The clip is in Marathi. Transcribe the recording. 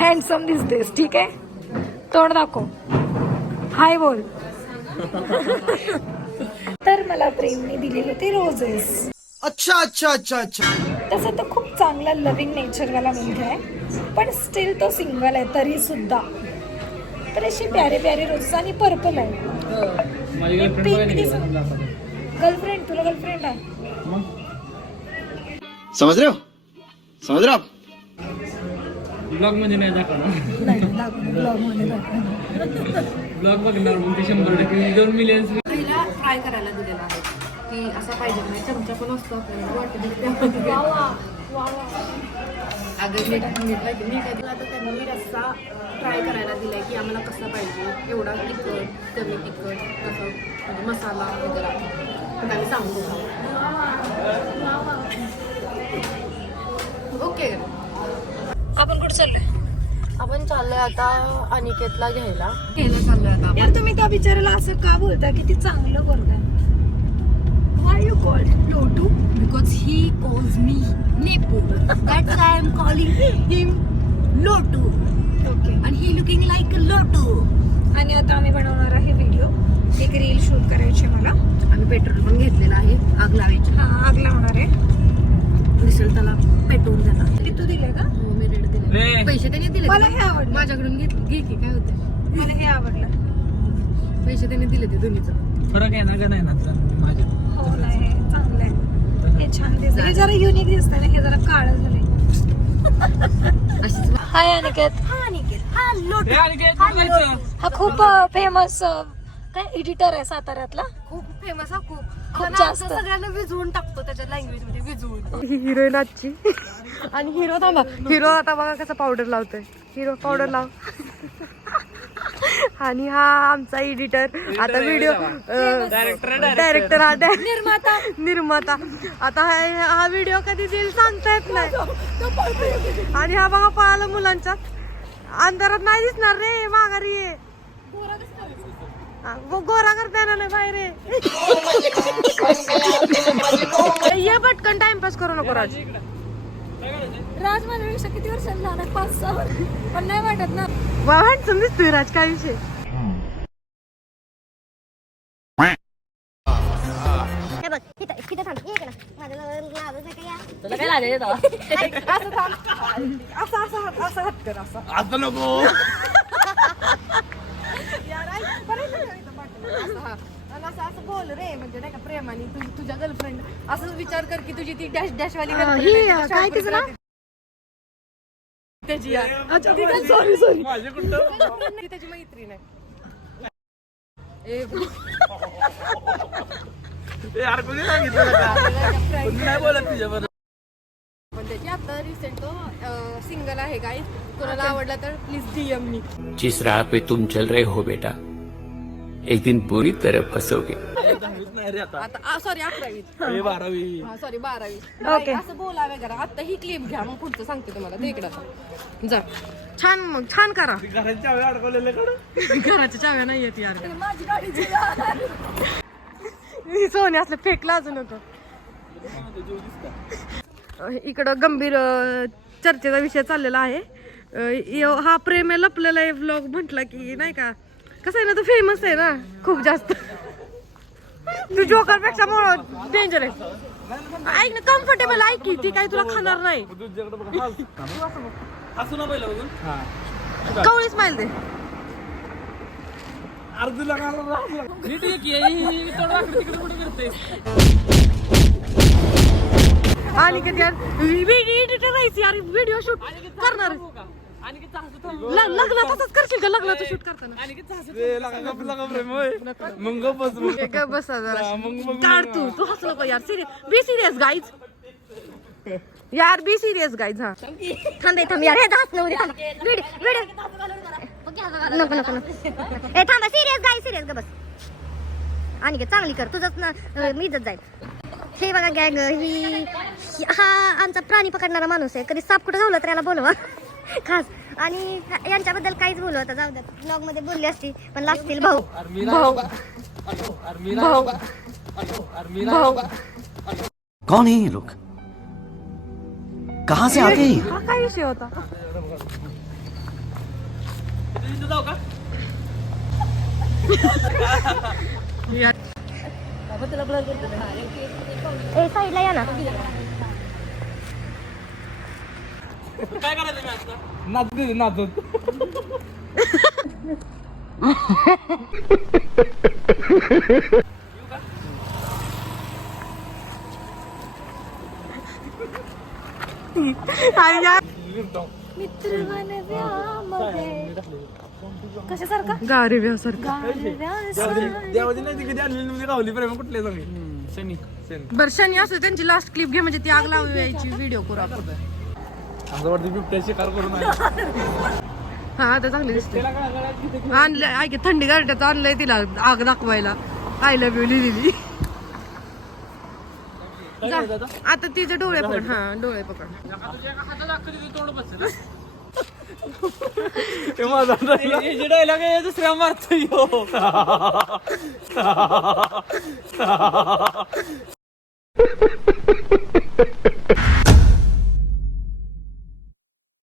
हँडसम दिसतेस ठीक आहे? तोंड दाखव. हाय बोल. तर मला प्रेमने दिले होते रोजेस अच्छा अच्छा अच्छा अच्छा. तसं तर खूप चांगला लव्हिंग नेचरवाला मुलगा आहे पण स्टील तो सिंगल आहे तरी सुद्धा. तर असे प्यारे प्यारे रोजेस आणि पर्पल आहे. गर्लफ्रेंड तुला गर्लफ्रेंड आहे? समझ रहे हो? समझ रहे हो आप? ब्लॉगमध्ये नाही दाखवणार. ब्लॉग बघणार मग ते शंभर टक्के दोन मिलियन पहिला ट्राय करायला दिलेला आहे. की असा पाहिजे नाही चमचा पण असतो आपल्याला वाटतं की त्यामध्ये अगं मीठ मीठ पाहिजे मीठ आहे दिला तर त्यांनी रस्सा ट्राय करायला दिलाय की आम्हाला कसा पाहिजे एवढा तिखट कमी तिखट कसं म्हणजे मसाला वगैरे. आम्ही सांगू आपण कुठं चाललोय? आपण चाललोय आता अनिकेतला घ्यायला. घ्यायला चाललोय आता यार तुम्ही त्या बिचाराला असं का बोलता? किती चांगलं बोलता why you call Lotu because he calls me Nepu. That's why I'm calling him Lotu. Okay And he looking like a Lotu. आणि आता आम्ही बनवणार आहे व्हिडिओ एक रील शूट करायची मला. आम्ही पेट्रोल पण घेतलेलं आहे. आग लावायची. हा आग लावणार आहे. दिसेल त्याला पेटवून देणार. ते तू दिले का? हो मी. पैसे त्यांनी दिले मला हे आवडलं. माझ्याकडून घेतले घे की काय होते मला हे आवडलं. पैसे त्यांनी दिले ते दोन्हीचं. फरक आहे ना का नाही ना तर माझ्या हो नाही हे चांगलं आहे. हे छान दिसतं हे जरा युनिक दिसतंय ना हे जरा काळं झालंय. अशीच हाय अनिकेत. हा निकेत हा लोटू. हे आणि काय बघायचं हा खूप फेमस काय एडिटर आहे साताऱ्यातला? खूप फेमस हा खूप. जास्त. असं सगळ्यांना विजवून टाकतो त्याच्या लँग्वेजमध्ये विजवून हिरोईन आजची. आणि हिरो थांबा हिरो आता बघा कसं पावडर लावतोय. हिरो पावडर लाव. आणि हा आमचा एडिटर आता व्हिडिओ डायरेक्टर हा निर्माता. निर्माता. आता हा हा व्हिडिओ कधी देईल सांगता येत नाही. आणि हा बघा पळाला मुलांच्या अंधारात नाही दिसणार रे माघारी ये. गोरा करता येणार नाही बाहेर ये. ये पटकन टाइमपास करू नको राज. राज माझ्यापेक्षा किती वर्षांनी लहान आहे? पाच सहा वर्ष. पण नाही वाटत ना. हँडसम दिसतोय राज काय विषय? हे असं थांब. असं असं हात कर असं. आता नको यार ऐक, बरं आहे ना इथं पाठीमागे. असं हा. आणि असं असं बोल रे म्हणजे नाही का प्रेमाने तू तुझ्या गर्लफ्रेंड असं विचार कर की तुझी ती डॅश डॅश वाली girlfriend आहे, तिला काय short तिचं नाव? राहते. त्याची यार सॉरी सॉरी त्याची मैत्रीण आहे. ए, यार कोणी सांगितलं का? कोणी नाही बोलत तुझ्याबरोबर. पण त्याची आता रिसेंट तो सिंगल आहे काय कोणाला आवडला तर प्लीज डीएम मी जिस राह पे तुम चल रहे हो बेटा एक दिन बुरी तरह फंसोगे. दहावीत नाही रे आता आता सॉरी बारावी. हा सॉरी बारावी. असं बोला वगैरे आता ही क्लिप घ्या मग पुढचं सांगते तुम्हाला. ते इकडं. जा. छान मग छान करा. घराची चावी अडकवलेले कडं. घराच्या चाव्या नाही येत यार. सोने असलं फेकला अजून नको इकडं गंभीर चर्चेचा विषय चाललेला आहे. हा प्रेम आहे लपलेला आहे व्लॉग म्हटला की नाही का? कसं आहे ना तो फेमस आहे ना खूप जास्त. तू जोकरपेक्षा डेंजर आहे. ऐक ना कम्फर्टेबल ऐक की ती काही तुला खाणार नाही. हा. कवळी स्माइल दे. ही. आणि किती यार व्हिडिओ शूट करणार करशील का? लग्नाचं शूट करताना. लगा गप लगा प्रेम होय. मग गप बस मग एक बस जरा. मग मग काढ तू. तू हसू नको यार. सिरियस बी सिरियस गाईज यार बी सिरियस गाईज हा. थांब ए, थांब यार. हे दास नव्हते थांब व्हिडिओ व्हिडिओ नको नको नको. ए थांबा सिरियस गाय सिरियस ग बस. आणि घे चांगली कर. तुझंच ना अं, मी इज्जत जाईल. हे बघा गॅग ही ही- हा आमचा प्राणी पकडणारा माणूस आहे. कधी साप कुठं झालं तर याला बोलवा. खास. आणि यांच्याबद्दल काहीच बोलू आता जाऊ द्या. ब्लॉगमध्ये बोलली असती पण लागतील भाऊ. भाऊ. भाऊ. भाऊ. कौन है ये लोग? कहाँ से आ गई हा काय विषय होता? इथं जाऊ का ए साईडला या ना. काय करायचं मी आता? नाचत नाचत आणि या मित्र बनव्यामध्ये कशासारखा गारी व्यवसाय देवाची नाही ती कधी आणली राहुली प्रेम कुठले सांगे शनी शनी बरं असं त्यांची लास्ट क्लिप घे म्हणजे ती आग लावू यायची व्हिडिओ करू आपण. असं वाटतं बिबट्या शिकार करून. हा आता चांगली दिसते. आणलं ऐक थंडी गारट्याचं आणलंय तिला आग दाखवायला. आय लव्ह यू लिहिलेली. जा. आता तिचे डोळे पकड. हा डोळे पकड. हे माझा डायलॉग आहे दुसऱ्या मारतो यो.